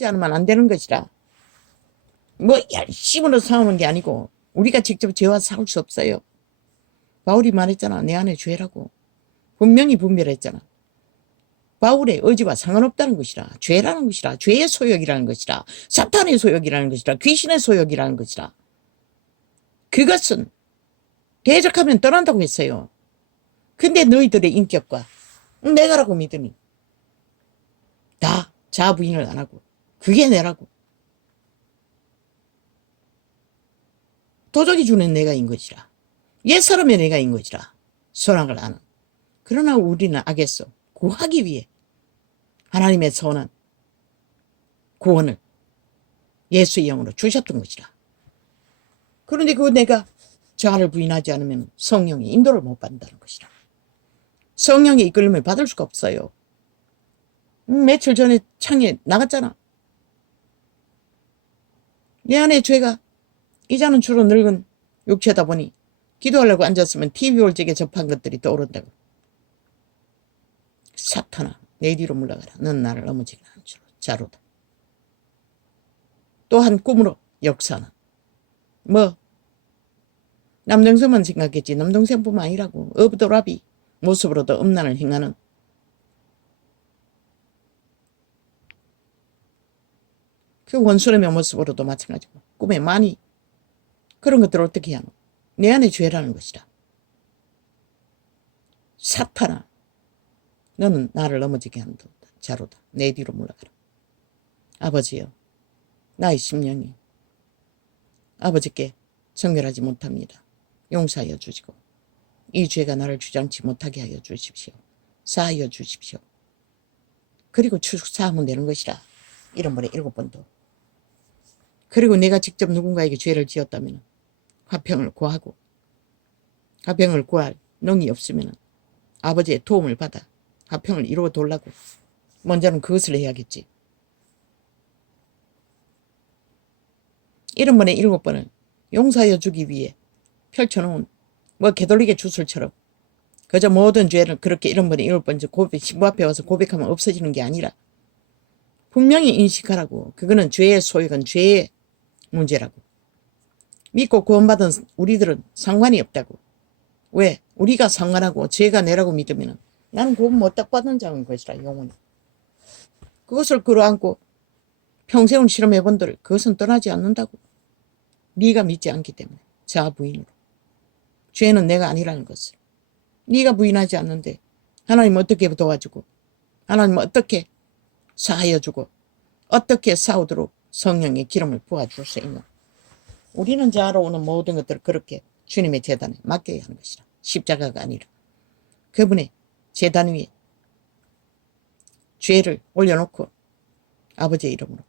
하지 않으면 안 되는 것이라. 뭐 열심으로 싸우는 게 아니고 우리가 직접 죄와 싸울 수 없어요. 바울이 말했잖아. 내 안에 죄라고. 분명히 분별했잖아. 바울의 의지와 상관없다는 것이라. 죄라는 것이라. 죄의 소욕이라는 것이라. 사탄의 소욕이라는 것이라. 귀신의 소욕이라는 것이라. 그것은 대적하면 떠난다고 했어요. 근데 너희들의 인격과 내가라고 믿으니 다 자아 부인을 안 하고 그게 내라고. 도적이 주는 내가인 것이라. 옛사람의 내가인 것이라. 선악을 아는. 그러나 우리는 악에서 구하기 위해 하나님의 선한 구원을 예수의 영으로 주셨던 것이라. 그런데 그 내가 자아를 부인하지 않으면 성령의 인도를 못 받는다는 것이라. 성령의 이끌림을 받을 수가 없어요. 며칠 전에 창에 나갔잖아. 내 안에 죄가 이자는 주로 늙은 육체다 보니 기도하려고 앉았으면 TV 볼 적에 접한 것들이 떠오른다고. 사탄아, 내 뒤로 물러가라. 넌 나를 넘어지게 하는 자로다. 또한 꿈으로 역사는 뭐 남동생만 생각했지 남동생뿐만 아니라고. 어부도라비 모습으로도 음란을 행하는 그 원수님의 모습으로도 마찬가지고 꿈에 많이 그런 것들을 어떻게 하노? 내 안에 죄라는 것이다. 사탄아, 너는 나를 넘어지게 하는 자로다. 내 뒤로 물러가라. 아버지여, 나의 심령이 아버지께 정결하지 못합니다. 용서하여 주시고 이 죄가 나를 주장치 못하게 하여 주십시오. 사하여 주십시오. 그리고 축사하면 되는 것이라. 이런 번에 7번도. 그리고 내가 직접 누군가에게 죄를 지었다면 화평을 구하고 화평을 구할 능이 없으면 아버지의 도움을 받아 화평을 이루어 돌라고 먼저는 그것을 해야겠지. 이런 번에 7번을 용서하여 주기 위해 펼쳐놓은 뭐 개돌리게 주술처럼 그저 모든 죄를 그렇게 1번에 7번 신부 앞에 와서 고백하면 없어지는 게 아니라 분명히 인식하라고. 그거는 죄의 소욕은 죄의 문제라고. 믿고 구원받은 우리들은 상관이 없다고. 왜? 우리가 상관하고 죄가 내라고 믿으면 나는 구원 못 받는 자인 것이라. 영원히. 그것을 끌어안고 평생을 실험해본들 그것은 떠나지 않는다고. 네가 믿지 않기 때문에. 자아 부인으로. 죄는 내가 아니라는 것을. 네가 부인하지 않는데 하나님 어떻게 도와주고 하나님 어떻게 사하여 주고 어떻게 싸우도록 성령의 기름을 부어줄 수 있나. 우리는 자아로 오는 모든 것들을 그렇게 주님의 제단에 맡겨야 하는 것이라. 십자가가 아니라 그분의 제단 위에 죄를 올려놓고 아버지의 이름으로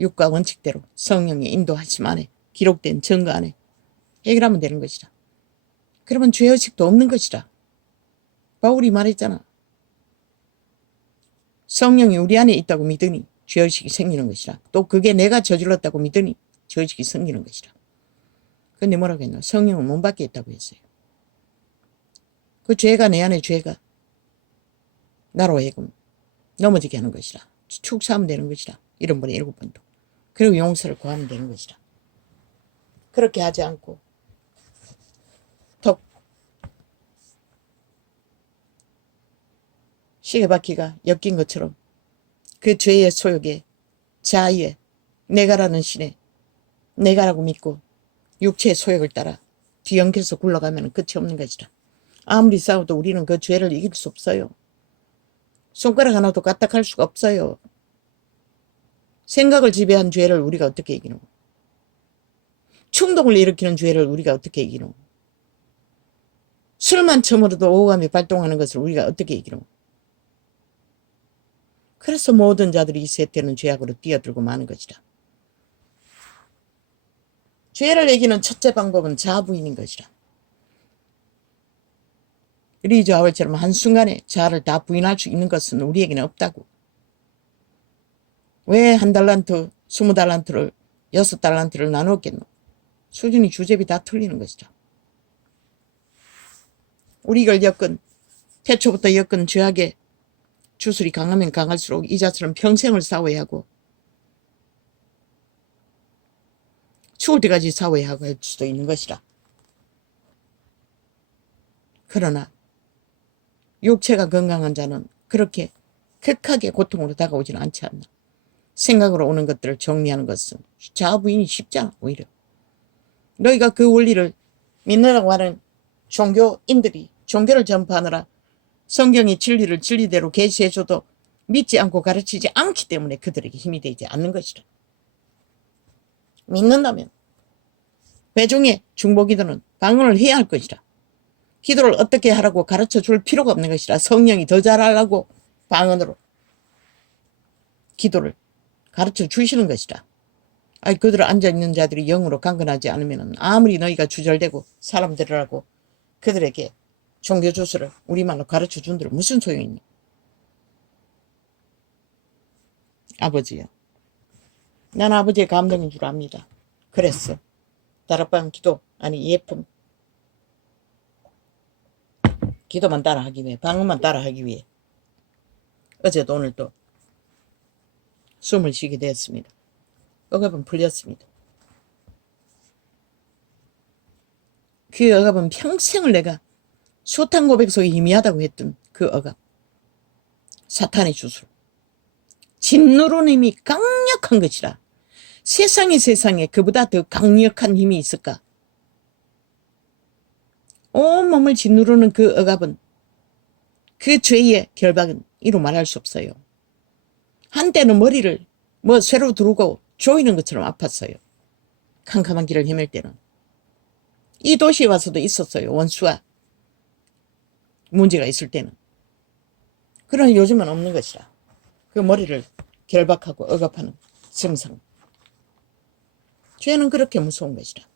육과 원칙대로 성령의 인도하심 안에 기록된 증거 안에 해결하면 되는 것이라. 그러면 죄의식도 없는 것이라. 바울이 말했잖아. 성령이 우리 안에 있다고 믿으니 죄의식이 생기는 것이라. 또 그게 내가 저질렀다고 믿으니 죄의식이 생기는 것이라. 근데 뭐라고 했나? 성령은 몸 밖에 있다고 했어요. 그 죄가 내 안에 죄가 나로 하여금 넘어지게 하는 것이라. 축사하면 되는 것이라. 1번에 7번도. 그리고 용서를 구하면 되는 것이라. 그렇게 하지 않고 턱 시계바퀴가 엮인 것처럼 그 죄의 소욕에 자아에 내가라는 신에 내가라고 믿고 육체의 소욕을 따라 뒤엉켜서 굴러가면 끝이 없는 것이라. 아무리 싸워도 우리는 그 죄를 이길 수 없어요. 손가락 하나도 까딱할 수가 없어요. 생각을 지배한 죄를 우리가 어떻게 이기노? 충동을 일으키는 죄를 우리가 어떻게 이기노? 술만 처먹어도 오감이 발동하는 것을 우리가 어떻게 이기노? 그래서 모든 자들이 이 세태는 죄악으로 뛰어들고 마는 것이라. 죄를 이기는 첫째 방법은 자아부인인 것이라. 리저 아월처럼 한순간에 자아를 다 부인할 수 있는 것은 우리에게는 없다고. 왜 1달란트, 20달란트를 6달란트를 나누었겠노? 수준이 주제비 다 틀리는 것이죠. 우리가 엮은 태초부터 엮은 죄악의 주술이 강하면 강할수록 이자처럼 평생을 싸워야 하고 죽을 때까지 사회하고 할 수도 있는 것이라. 그러나 육체가 건강한 자는 그렇게 극하게 고통으로 다가오지는 않지 않나. 생각으로 오는 것들을 정리하는 것은 자부인이 쉽잖아. 오히려 너희가 그 원리를 믿는다고 하는 종교인들이 종교를 전파하느라 성경의 진리를 진리대로 계시해줘도 믿지 않고 가르치지 않기 때문에 그들에게 힘이 되지 않는 것이라. 믿는다면 회중의 중보기도는 방언을 해야 할 것이라. 기도를 어떻게 하라고 가르쳐 줄 필요가 없는 것이라. 성령이 더 잘하려고 방언으로 기도를 가르쳐 주시는 것이라. 그들 앉아있는 자들이 영으로 강건하지 않으면 아무리 너희가 주절되고 사람들이라고 그들에게 종교 주술을 우리말로 가르쳐 준들 무슨 소용이 있니? 아버지요. 난 아버지의 감동인 줄 압니다. 그랬어. 다락방 기도 아니 예품 기도만 따라하기 위해 방언만 따라하기 위해 어제도 오늘도 숨을 쉬게 되었습니다. 억압은 풀렸습니다. 그 억압은 평생을 내가 숱한 고백 속에 희미하다고 했던 그 억압. 사탄의 주술. 짓누르는 힘이 강력한 것이라. 세상에 그보다 더 강력한 힘이 있을까? 온몸을 짓누르는 그 억압은 그 죄의 결박은 이루 말할 수 없어요. 한때는 머리를 쇠로 두르고 조이는 것처럼 아팠어요. 캄캄한 길을 헤맬 때는. 이 도시에 와서도 있었어요. 원수와 문제가 있을 때는. 그러나 요즘은 없는 것이라. 그 머리를 결박하고 억압하는 증상. 죄는 그렇게 무서운 것이라.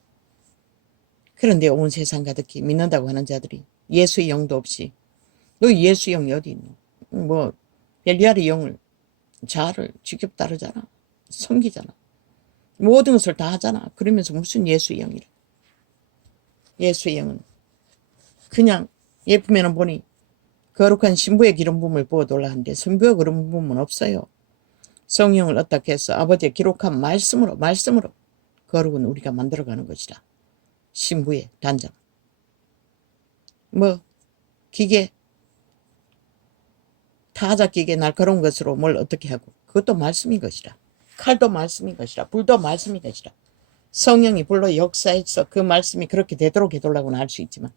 그런데 온 세상 가득히 믿는다고 하는 자들이 예수의 영도 없이 너 예수의 영이 어디 있노? 벨리알의 영을 자아를 직접 따르잖아. 섬기잖아. 모든 것을 다 하잖아. 그러면서 무슨 예수의 영이래. 예수의 영은 그냥 예품에는 보니 거룩한 신부의 기름 부음을 부어달라 하는데 성부의 기름 부음은 없어요. 성령을 어떻게 해서 아버지의 기록한 말씀으로 거룩은 우리가 만들어가는 것이다. 신부의 단장. 기계 타작기계 날카로운 것으로 뭘 어떻게 하고 그것도 말씀인 것이라. 칼도 말씀인 것이라. 불도 말씀인 것이라. 성령이 불로 역사해서 그 말씀이 그렇게 되도록 해달라고는 할 수 있지만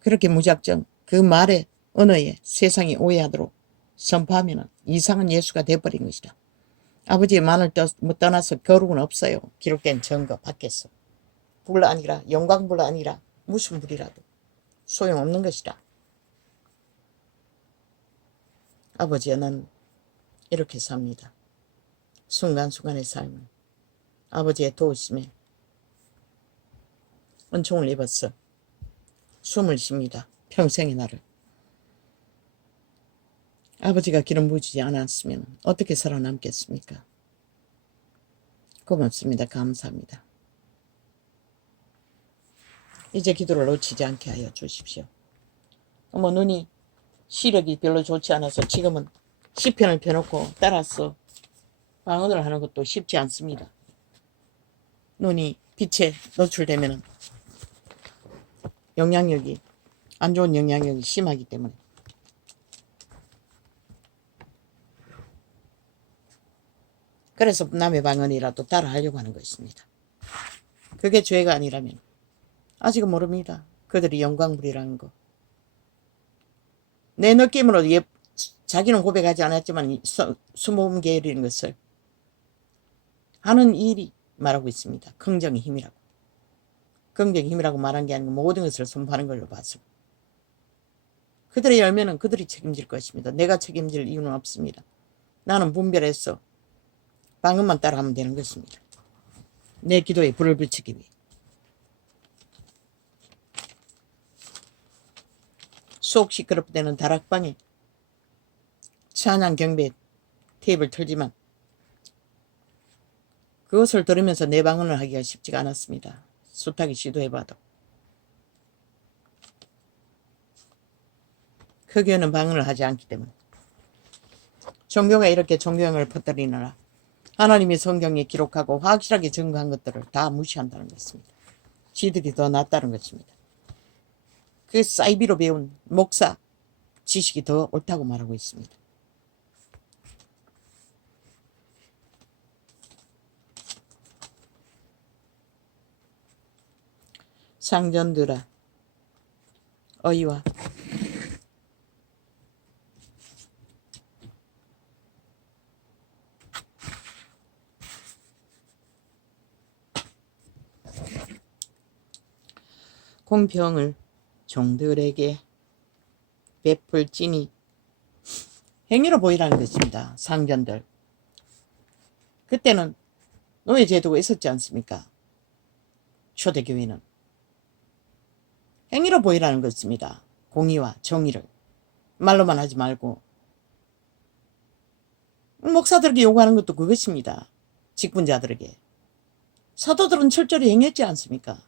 그렇게 무작정 그 말의 언어에 세상이 오해하도록 선포하면 이상한 예수가 돼버린 것이다. 아버지의 말을 떠나서 거룩은 없어요. 기록된 증거 밖에서. 불 아니라 영광불 아니라 무슨 불이라도 소용없는 것이다. 아버지여 난 이렇게 삽니다. 순간순간의 삶을 아버지의 도우심에 은총을 입었어. 숨을 쉽니다. 평생의 나를. 아버지가 기름 부으시지 않았으면 어떻게 살아남겠습니까? 고맙습니다. 감사합니다. 이제 기도를 놓치지 않게 하여 주십시오. 눈이 시력이 별로 좋지 않아서 지금은 시편을 펴놓고 따라서 방언을 하는 것도 쉽지 않습니다. 눈이 빛에 노출되면 안 좋은 영향력이 심하기 때문에 그래서 남의 방언이라도 따라 하려고 하는 것입니다. 그게 죄가 아니라면 아직은 모릅니다. 그들이 영광불이라는 거. 내 느낌으로 자기는 고백하지 않았지만 수모음 계열인 것을 하는 일이 말하고 있습니다. 긍정의 힘이라고. 긍정의 힘이라고 말한 게 아니고 모든 것을 선포하는 걸로 봤습니다. 그들의 열매는 그들이 책임질 것입니다. 내가 책임질 이유는 없습니다. 나는 분별해서 방언만 따라하면 되는 것입니다. 내 기도에 불을 붙이기 위해. 속 시끄럽을 때는 다락방에 찬양 경배 테이프를 틀지만 그것을 들으면서 내 방언을 하기가 쉽지가 않았습니다. 숱하게 시도해봐도. 그 교회는 방언을 하지 않기 때문에. 종교가 이렇게 종교형을 퍼뜨리느라 하나님의 성경에 기록하고 확실하게 증거한 것들을 다 무시한다는 것입니다. 지들이 더 낫다는 것입니다. 그 사이비로 배운 목사 지식이 더 옳다고 말하고 있습니다. 상전들아 어이와 공평을 종들에게 베풀지니 행위로 보이라는 것입니다. 상전들. 그때는 노예제도가 있었지 않습니까? 초대교회는. 행위로 보이라는 것입니다. 공의와 정의를. 말로만 하지 말고. 목사들에게 요구하는 것도 그것입니다. 직분자들에게. 사도들은 철저히 행했지 않습니까?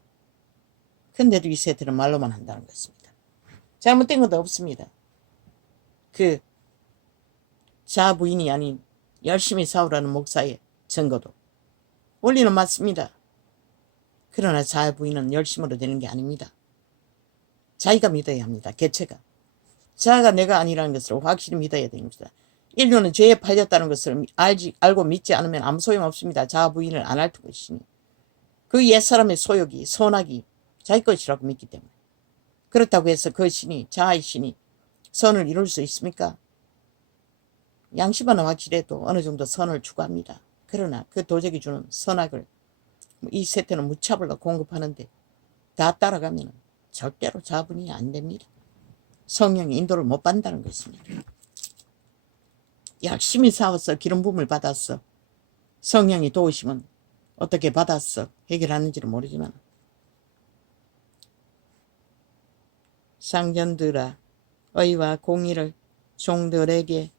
근데도 이 세대는 말로만 한다는 것입니다. 잘못된 것도 없습니다. 그 자부인이 아닌 열심히 싸우라는 목사의 증거도 원리는 맞습니다. 그러나 자부인은 열심으로 되는 게 아닙니다. 자기가 믿어야 합니다. 개체가. 자가 내가 아니라는 것을 확실히 믿어야 됩니다. 인류는 죄에 팔렸다는 것을 알고 믿지 않으면 아무 소용없습니다. 자부인을 안 할 것이니. 그 옛사람의 소욕이 선악이 자기 것이라고 믿기 때문에. 그렇다고 해서 그 신이 자아의 신이 선을 이룰 수 있습니까? 양심은 확실해도 어느 정도 선을 추구합니다. 그러나 그 도적이 주는 선악을 이 세태는 무차별로 공급하는데 다 따라가면 절대로 자분이 안 됩니다. 성령의 인도를 못 받는다는 것입니다. 열심히 싸웠어. 기름 부음을 받았어. 성령이 도우시면 어떻게 받았어. 해결하는지는 모르지만 상전들아 의와 공의를 종들에게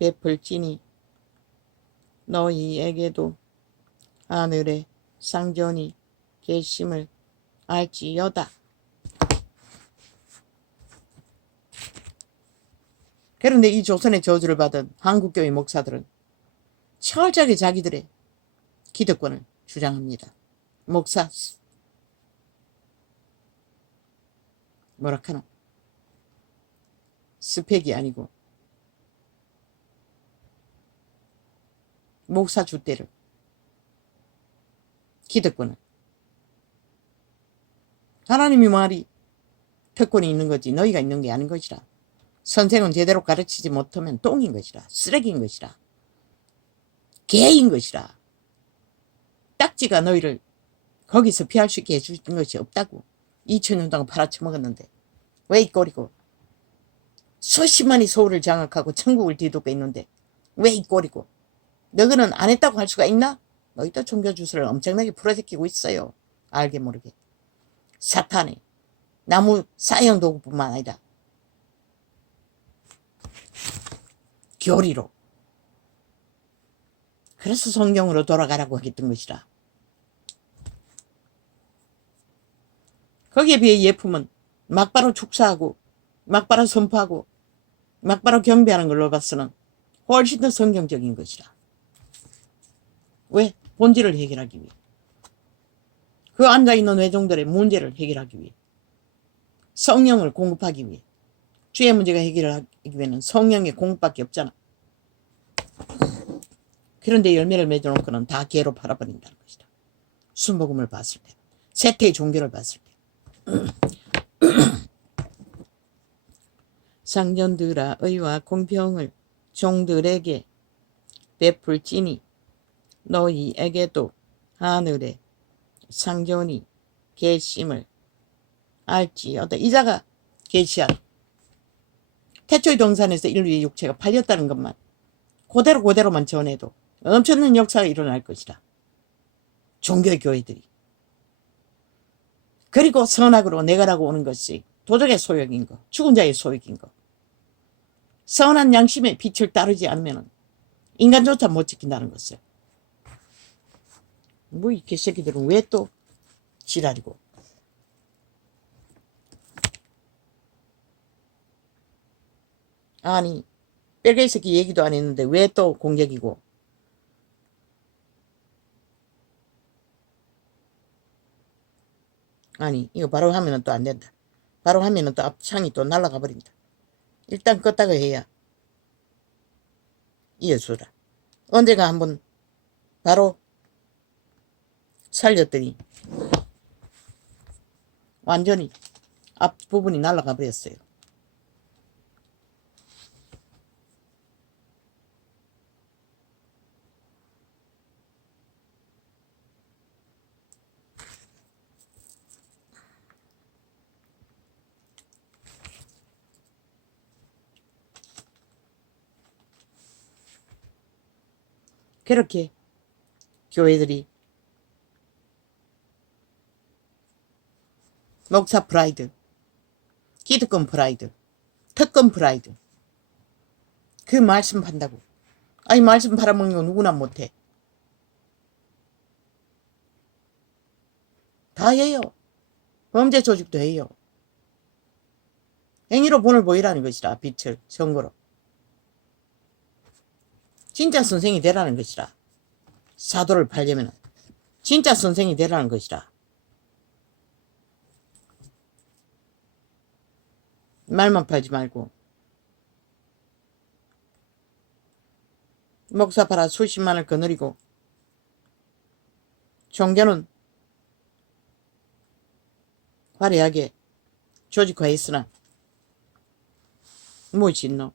베풀지니 너희에게도 하늘의 상전이 계심을 알지어다. 그런데 이 조선의 저주를 받은 한국교회 목사들은 철저하게 자기들의 기득권을 주장합니다. 목사 뭐라카노 스펙이 아니고 목사 줏대를 기득권을 하나님이 말이 특권이 있는 거지 너희가 있는 게 아닌 것이라. 선생은 제대로 가르치지 못하면 똥인 것이라. 쓰레기인 것이라. 개인 것이라. 딱지가 너희를 거기서 피할 수 있게 해주는 것이 없다고. 2000년 동안 팔아쳐먹었는데 왜 이 꼴이고. 수십만이 서울을 장악하고 천국을 뒤덮고 있는데 왜 이 꼴이고. 너희는 안 했다고 할 수가 있나? 너희도 종교주술을 엄청나게 풀어제끼고 있어요. 알게 모르게. 사탄의 나무 사형 도구뿐만 아니라 교리로. 그래서 성경으로 돌아가라고 했던 것이라. 거기에 비해 예품은 막바로 축사하고 막바로 선포하고 막바로 경배하는 걸로 봐서는 훨씬 더 성경적인 것이라. 왜? 본질을 해결하기 위해. 그 앉아있는 회종들의 문제를 해결하기 위해. 성령을 공급하기 위해. 죄의 문제가 해결하기 위해는 성령의 공급밖에 없잖아. 그런데 열매를 맺어놓고는 다 개로 팔아버린다는 것이다. 순복음을 봤을 때. 세태의 종교를 봤을 때. 상전들아 의와 공평을 종들에게 베풀지니 너희에게도 하늘의 상전이 계심을 알지어다. 이자가 계시한 태초의 동산에서 인류의 육체가 팔렸다는 것만 그대로만 전해도 엄청난 역사가 일어날 것이다. 종교의 교회들이. 그리고 선악으로 내가라고 오는 것이 도적의 소욕인 거, 죽은 자의 소욕인 거. 선한 양심의 빛을 따르지 않으면 인간조차 못 지킨다는 것을. 뭐 이 개새끼들은 왜 또 지랄이고. 아니 뺄개새끼 얘기도 안 했는데 왜 또 공격이고. 아니 이거 바로 하면은 또 안 된다. 바로 하면은 또 앞창이 또 날아가 버린다. 일단 껐다가 해야 이어주라. 언제가 한번 바로 살렸더니 완전히 앞부분이 날아가 버렸어요. 그렇게 교회들이 목사 프라이드, 기득권 프라이드, 특권 프라이드 그 말씀 판다고. 아니 말씀 팔아먹는 거 누구나 못해. 다 해요. 범죄 조직도 해요. 행위로 본을 보이라는 것이라. 빛을 선거로. 진짜 선생이 되라는 것이라. 사도를 팔려면 진짜 선생이 되라는 것이라. 말만 팔지 말고 목사 팔아 수십만을 거느리고 종교는 화려하게 조직화했으나 무엇이 있노?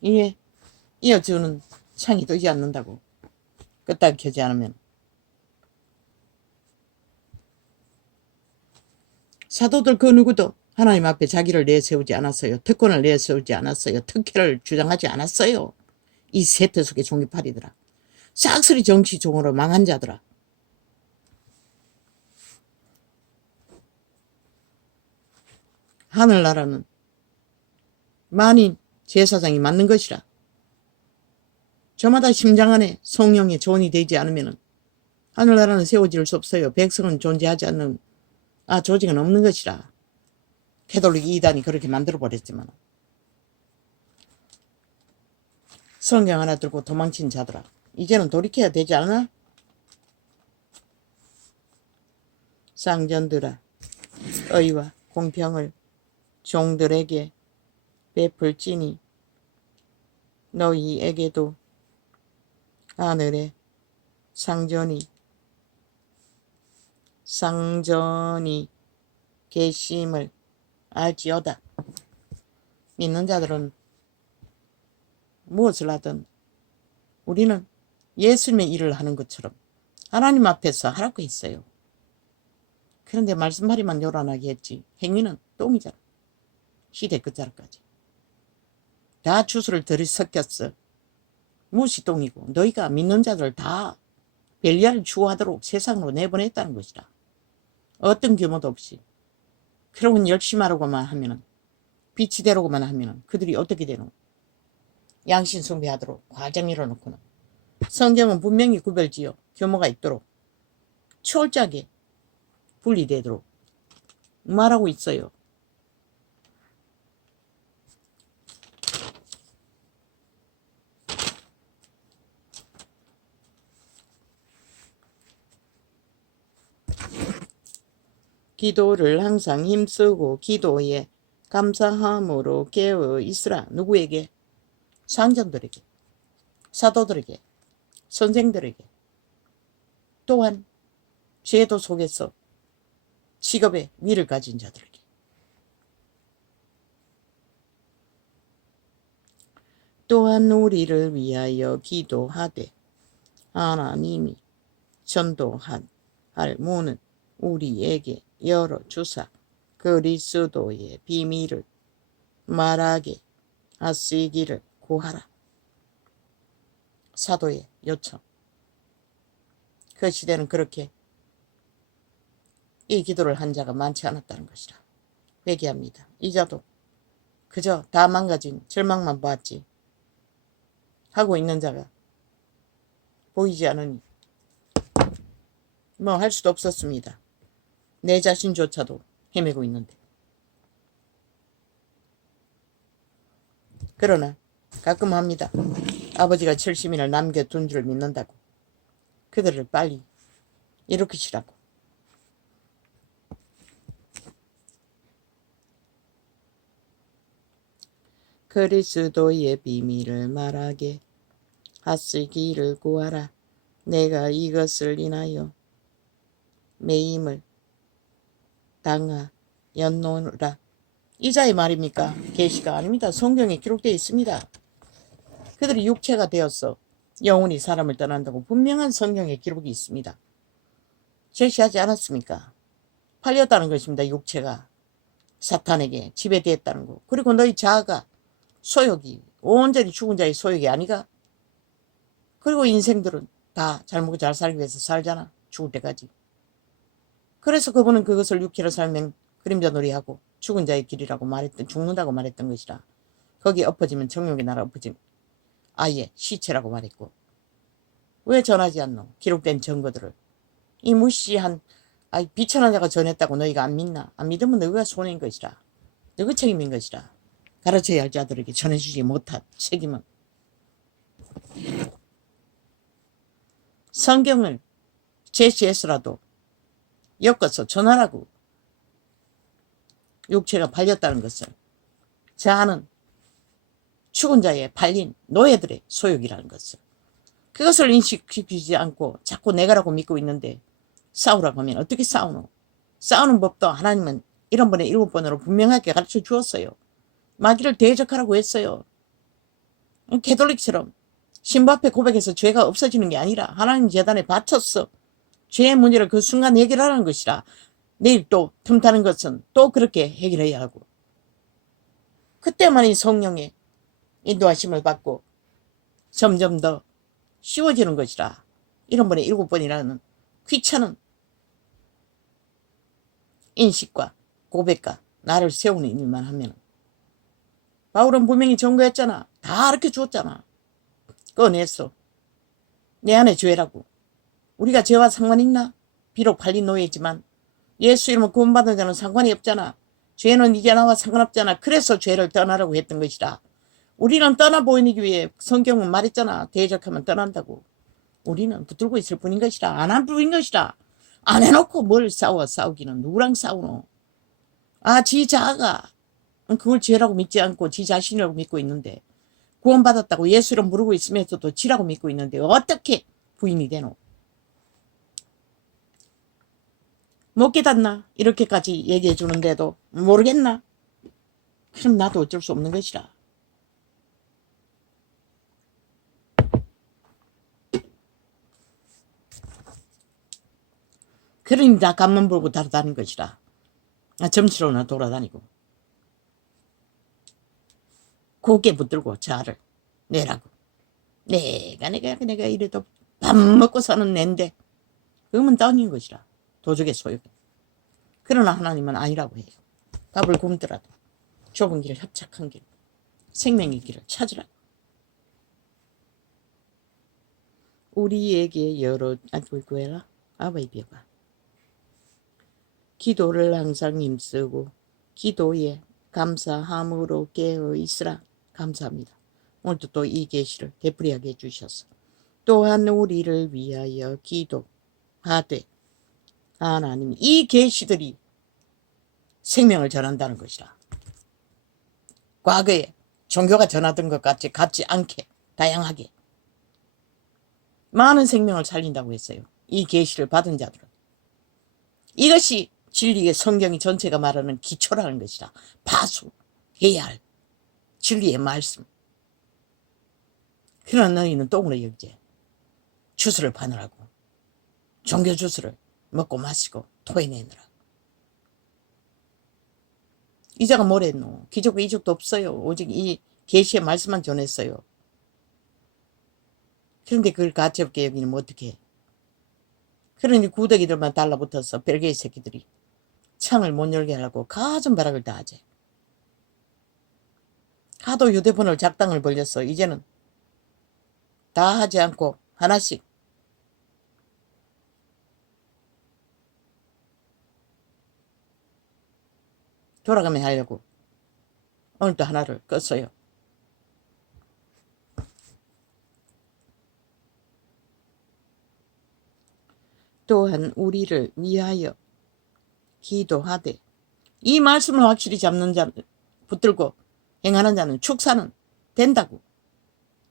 이에 이어주는 창이 뜨지 않는다고. 끄딱 켜지 않으면. 사도들 그 누구도 하나님 앞에 자기를 내세우지 않았어요. 특권을 내세우지 않았어요. 특혜를 주장하지 않았어요. 이 세태 속의 종기팔이더라. 싹쓸이 정치종으로 망한 자더라. 하늘나라는 만인 제사장이 맞는 것이라. 저마다 심장 안에 성령의 존이 되지 않으면 하늘나라는 세워질 수 없어요. 백성은 존재하지 않는 조직은 없는 것이라. 캐톨릭 이단이 그렇게 만들어버렸지만 성경 하나 들고 도망친 자들아. 이제는 돌이켜야 되지 않아? 쌍전들아, 의와 공평을 종들에게 베풀지니 너희에게도 하늘의 상전이 계심을 알지어다. 믿는 자들은 무엇을 하든 우리는 예수님의 일을 하는 것처럼 하나님 앞에서 하라고 했어요. 그런데 말씀하리만 요란하게 했지 행위는 똥이잖아. 시대 끝자락까지. 다 주술을 들이섞였어. 무엇이 똥이고 너희가 믿는 자들 다 벨리알을 추구하도록 세상으로 내보냈다는 것이다. 어떤 규모도 없이. 그러고 열심히 하려고만 하면은 빛이 되려고만 하면은 그들이 어떻게 되노? 양신 숭배하도록 과장 이뤄놓고는 성경은 분명히 구별지어 규모가 있도록 철저하게 분리되도록 말하고 있어요. 기도를 항상 힘쓰고 기도에 감사함으로 깨어 있으라. 누구에게? 상전들에게, 사도들에게, 선생들에게, 또한 제도 속에서 직업의 위를 가진 자들에게. 또한 우리를 위하여 기도하되 하나님이 전도할 문은 우리에게 열어주사 그리스도의 비밀을 말하게 하시기를 구하라. 사도의 요청. 그 시대는 그렇게 이 기도를 한 자가 많지 않았다는 것이라. 회개합니다. 이자도 그저 다 망가진 절망만 봤지 하고 있는 자가 보이지 않으니 뭐 할 수도 없었습니다. 내 자신조차도 헤매고 있는데. 그러나 가끔 합니다. 아버지가 70인을 남겨둔 줄 믿는다고. 그들을 빨리 일으키시라고. 그리스도의 비밀을 말하게 하시기를 구하라. 내가 이것을 인하여 매임을 당하였노라. 이자의 말입니까? 계시가 아닙니다. 성경에 기록되어 있습니다. 그들이 육체가 되었어 영혼이 사람을 떠난다고 분명한 성경의 기록이 있습니다. 제시하지 않았습니까? 팔렸다는 것입니다. 육체가 사탄에게 지배되었다는 거. 그리고 너희 자아가 소욕이 온전히 죽은 자의 소욕이 아니가? 그리고 인생들은 다 잘 먹고 잘 살기 위해서 살잖아. 죽을 때까지. 그래서 그분은 그것을 육체로 살면 그림자 놀이하고 죽은 자의 길이라고 말했던, 죽는다고 말했던 것이라. 거기에 엎어지면 정욕의 나라 엎어지면 아예 시체라고 말했고. 왜 전하지 않노? 기록된 증거들을. 이 무시한 비천한 자가 전했다고 너희가 안 믿나? 안 믿으면 너희가 손해인 것이라. 너희 책임인 것이라. 가르쳐야 할 자들에게 전해주지 못한 책임은. 성경을 제시해서라도 엮어서 전하라고. 육체가 팔렸다는 것을. 자아는 죽은 자의 팔린 노예들의 소욕이라는 것을. 그것을 인식시키지 않고 자꾸 내가라고 믿고 있는데 싸우라고 하면 어떻게 싸우노? 싸우는 법도 하나님은 1번에 7번으로 분명하게 가르쳐 주었어요. 마귀를 대적하라고 했어요. 캐톨릭처럼 신부 앞에 고백해서 죄가 없어지는 게 아니라 하나님 재단에 바쳤어. 죄의 문제를 그 순간 해결하라는 것이라. 내일 또 틈타는 것은 또 그렇게 해결해야 하고. 그때만이 성령의 인도하심을 받고 점점 더 쉬워지는 것이라. 1번에 7번이라는 귀찮은 인식과 고백과 나를 세우는 일만 하면. 바울은 분명히 증거했잖아. 다 가르쳐 주었잖아. 꺼냈어. 내 안에 죄라고. 우리가 죄와 상관 있나? 비록 팔린 노예지만 예수 이름으로 구원받은 자는 상관이 없잖아. 죄는 이제 나와 상관없잖아. 그래서 죄를 떠나라고 했던 것이라. 우리는 떠나 보이기 위해 성경은 말했잖아. 대적하면 떠난다고. 우리는 붙들고 있을 뿐인 것이라. 안 한 뿐인 것이라. 안 해놓고 뭘 싸우기는. 누구랑 싸우노? 지 자아가 그걸 죄라고 믿지 않고 지 자신이라고 믿고 있는데, 구원받았다고 예수 이름 부르고 있으면서도 지라고 믿고 있는데 어떻게 부인이 되노? 못 깨닫나? 이렇게까지 얘기해 주는데도 모르겠나? 그럼 나도 어쩔 수 없는 것이라. 그러니 다 간만 보고 다르다는 것이라. 점치로나 돌아다니고 고개 붙들고 자아를 내라고. 내가 이래도 밥 먹고 사는 낸데 그러면 땅인 것이라. 도적의 소욕. 그러나 하나님은 아니라고 해요. 밥을 굶더라도 좁은 길을 협착한 길, 생명의 길을 찾으라고. 우리에게 여러 구해라. 아바이비가 기도를 항상 힘쓰고 기도에 감사함으로 깨어 있으라. 감사합니다. 오늘도 또 이 계시를 되풀이하게 해주셔서 또한 우리를 위하여 기도하되 하나님 이 계시들이 생명을 전한다는 것이라. 과거에 종교가 전하던 것 같지 않게 다양하게 많은 생명을 살린다고 했어요. 이 계시를 받은 자들은. 이것이 진리의 성경이 전체가 말하는 기초라는 것이라. 파수해야 할 진리의 말씀. 그러나 너희는 똥으로 여기지. 주스를 파느라고. 종교 주스를 먹고 마시고 토해내느라. 이자가 뭘 했노? 기적과 이적도 없어요. 오직 이 계시의 말씀만 전했어요. 그런데 그걸 가치없게 여기면 어떡해. 그러니 구더기들만 달라붙어서 별개의 새끼들이 창을 못 열게 하려고 가진 발악을 다 하지. 하도 휴대폰을 작당을 벌렸어. 이제는 다 하지 않고 하나씩 돌아가면 하려고 오늘 또 하나를 껐어요. 또한 우리를 위하여 기도하되. 이 말씀을 확실히 잡는 자, 붙들고 행하는 자는 축사는 된다고.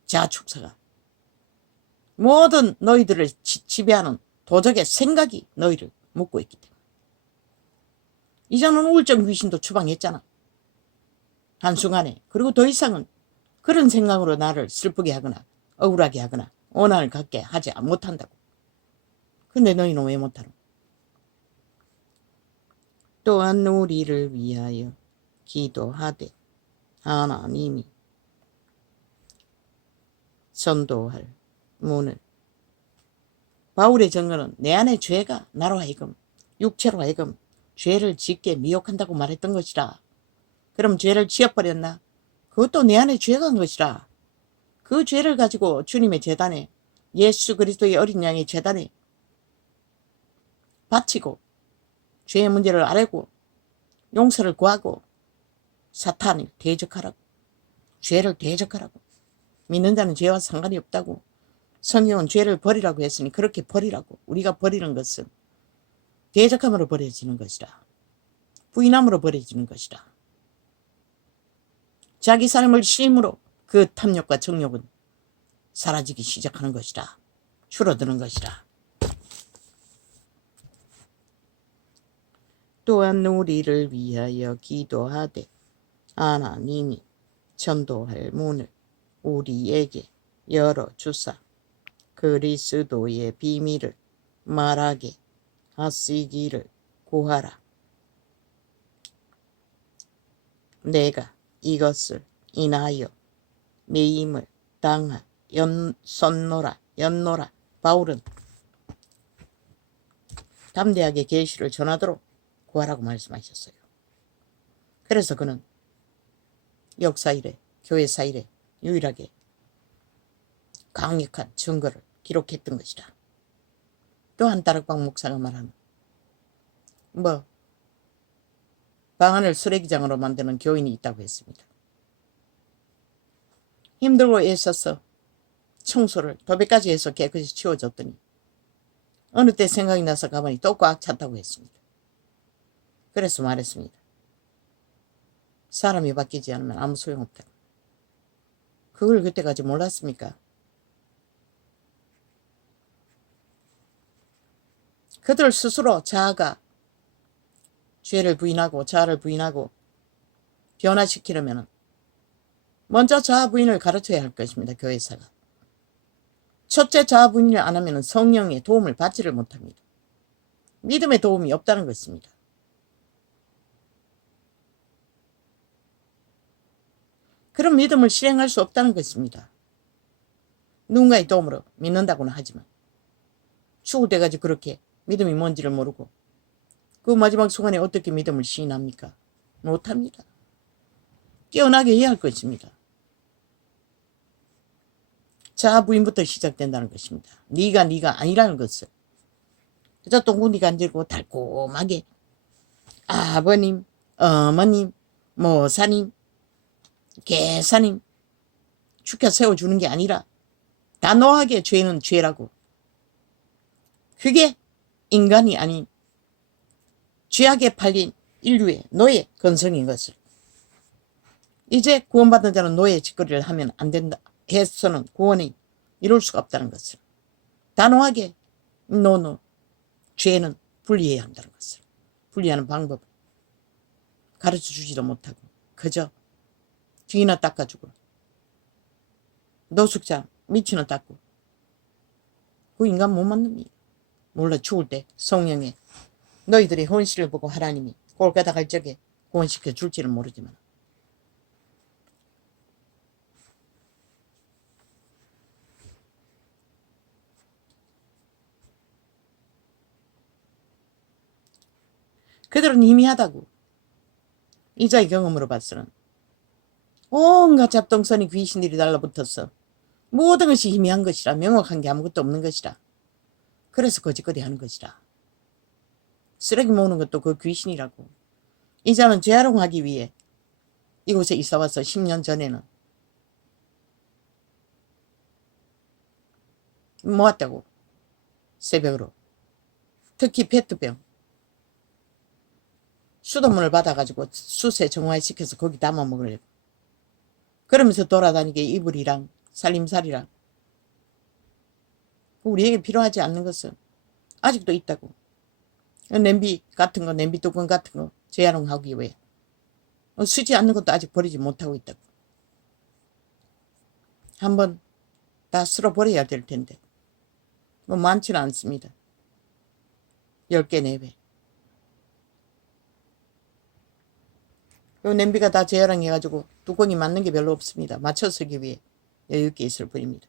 자축사가. 모든 너희들을 지배하는 도적의 생각이 너희를 묶고 있기 때문에. 이제는 우울증 귀신도 추방했잖아. 한순간에. 그리고 더 이상은 그런 생각으로 나를 슬프게 하거나 억울하게 하거나 원한을 갖게 하지 못한다고. 근데 너희는 왜 못하노? 또한 우리를 위하여 기도하되 하나님이 전도할 문을. 바울의 증거는 내 안에 죄가 나로 하여금 육체로 하여금 죄를 짓게 미혹한다고 말했던 것이라. 그럼 죄를 지어버렸나? 그것도 내 안에 죄가 한 것이라. 그 죄를 가지고 주님의 제단에, 예수 그리스도의 어린 양의 제단에 바치고 죄의 문제를 알고 용서를 구하고 사탄을 대적하라고. 죄를 대적하라고. 믿는 자는 죄와 상관이 없다고. 성경은 죄를 버리라고 했으니 그렇게 버리라고. 우리가 버리는 것은 대적함으로 버려지는 것이라. 부인함으로 버려지는 것이라. 자기 삶을 쉼으로 그 탐욕과 정욕은 사라지기 시작하는 것이라. 줄어드는 것이라. 또한 우리를 위하여 기도하되 하나님이 전도할 문을 우리에게 열어주사 그리스도의 비밀을 말하게 하시기를 구하라. 내가 이것을 인하여 매임을 당하 연노라. 바울은 담대하게 계시를 전하도록 구하라고 말씀하셨어요. 그래서 그는 역사 이래 교회사 이래 유일하게 강력한 증거를 기록했던 것이다. 또 한 다락방 목사가 말하는 방안을 쓰레기장으로 만드는 교인이 있다고 했습니다. 힘들고 애써서 청소를 도배까지 해서 깨끗이 치워줬더니 어느 때 생각이 나서 가보니 또 꽉 찼다고 했습니다. 그래서 말했습니다. 사람이 바뀌지 않으면 아무 소용없다. 그걸 그때까지 몰랐습니까? 그들 스스로 자아가 죄를 부인하고 자아를 부인하고 변화시키려면 먼저 자아 부인을 가르쳐야 할 것입니다. 교회사가. 첫째 자아 부인을 안 하면 성령의 도움을 받지를 못합니다. 믿음의 도움이 없다는 것입니다. 그런 믿음을 실행할 수 없다는 것입니다. 누군가의 도움으로 믿는다고는 하지만 죽을 때까지 그렇게 믿음이 뭔지를 모르고 그 마지막 순간에 어떻게 믿음을 시인합니까? 못합니다. 깨어나게 해야 할 것입니다. 자아 부인부터 시작된다는 것입니다. 네가 아니라는 것을. 그저 똥구니가 안 들고 달콤하게 아버님, 어머님, 모사님, 계사님 축혀 세워주는 게 아니라 단호하게 죄는 죄라고. 그게 인간이 아닌 죄악에 팔린 인류의 노예 근성인 것을. 이제 구원받은 자는 노예 짓거리를 하면 안 된다 해서는 구원이 이룰 수가 없다는 것을. 단호하게 노 죄는 분리해야 한다는 것을. 분리하는 방법을 가르쳐 주지도 못하고 그저 뒤나 닦아주고 노숙자 밑이나 닦고 그 인간 못 만납니다. 몰라 죽을 때 성령의 너희들의 헌신을 보고 하나님이 골가다 갈 적에 구원시켜 줄지는 모르지만 그들은 희미하다고. 이자의 경험으로 봐서는 온갖 잡동선이 귀신들이 달라붙어서 모든 것이 희미한 것이라 명확한 게 아무것도 없는 것이라. 그래서 거짓거리 하는 것이라. 쓰레기 모으는 것도 그 귀신이라고. 이자는 재활용하기 위해 이곳에 이사와서 10년 전에는 모았다고. 새벽으로 특히 페트병. 수돗물을 받아가지고 숯에 정화시켜서 거기 담아 먹으려고. 그러면서 돌아다니게 이불이랑 살림살이랑. 우리에게 필요하지 않는 것은 아직도 있다고. 냄비 같은 거, 냄비 뚜껑 같은 거 재활용하기 위해. 쓰지 않는 것도 아직 버리지 못하고 있다고. 한번 다 쓸어버려야 될 텐데. 뭐 많지는 않습니다. 10개 내외. 요 냄비가 다 재활용해가지고 뚜껑이 맞는 게 별로 없습니다. 맞춰 쓰기 위해 여유있게 있을 뿐입니다.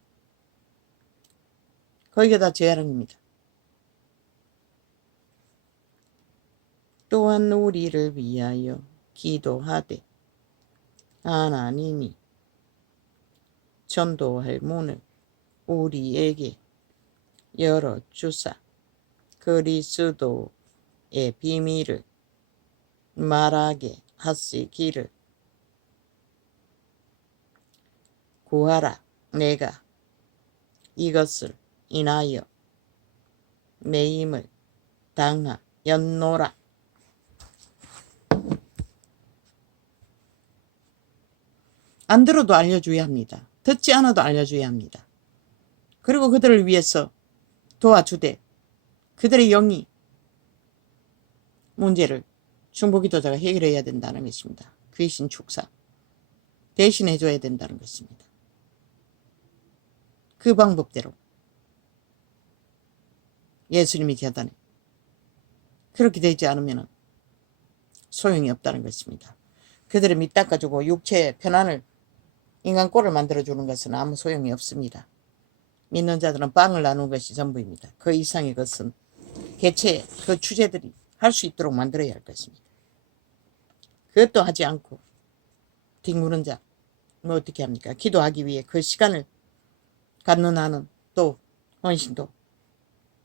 거기가 다 재활용입니다. 또한 우리를 위하여 기도하되 하나님이 전도할 문을 우리에게 열어주사 그리스도의 비밀을 말하게 하시기를 구하라. 내가 이것을 인하여 내 힘을 당하였노라. 안 들어도 알려줘야 합니다. 듣지 않아도 알려줘야 합니다. 그리고 그들을 위해서 도와주되 그들의 영이 문제를 중보기도자가 해결해야 된다는 것입니다. 귀신 축사 대신 해줘야 된다는 것입니다. 그 방법대로 예수님이 재단에 그렇게 되지 않으면 소용이 없다는 것입니다. 그들을 밑닦아주고 육체의 편안을 인간 꼴을 만들어주는 것은 아무 소용이 없습니다. 믿는 자들은 빵을 나누는 것이 전부입니다. 그 이상의 것은 개체 그 주제들이 할 수 있도록 만들어야 할 것입니다. 그것도 하지 않고 뒹구는 자 뭐 어떻게 합니까? 기도하기 위해 그 시간을 갖는 한은 또 헌신도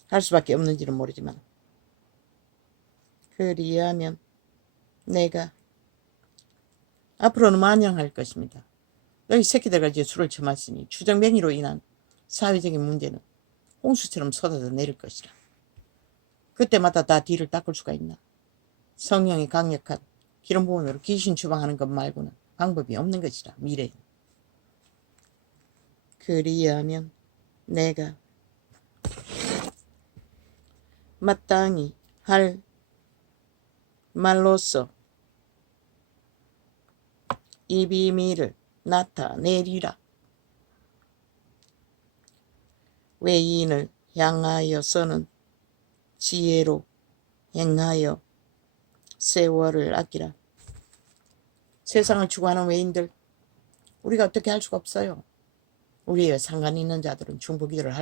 할 수밖에 없는지는 모르지만 그리하면 내가 앞으로는 만영할 것입니다. 너희 새끼들과 이제 술을 처마시니 추정뱅이로 인한 사회적인 문제는 홍수처럼 쏟아져 내릴 것이라. 그때마다 다 뒤를 닦을 수가 있나? 성령이 강력한 기름 부음으로 귀신 추방하는 것 말고는 방법이 없는 것이라. 미래에. 그리하면 내가 마땅히 할 말로써 이 비밀을 나타내리라. 외인을 향하여서는 지혜로 행하여 세월을 아끼라. 세상을 추구하는 외인들 우리가 어떻게 할 수가 없어요. 우리의 상관 있는 자들은 중보기도를 할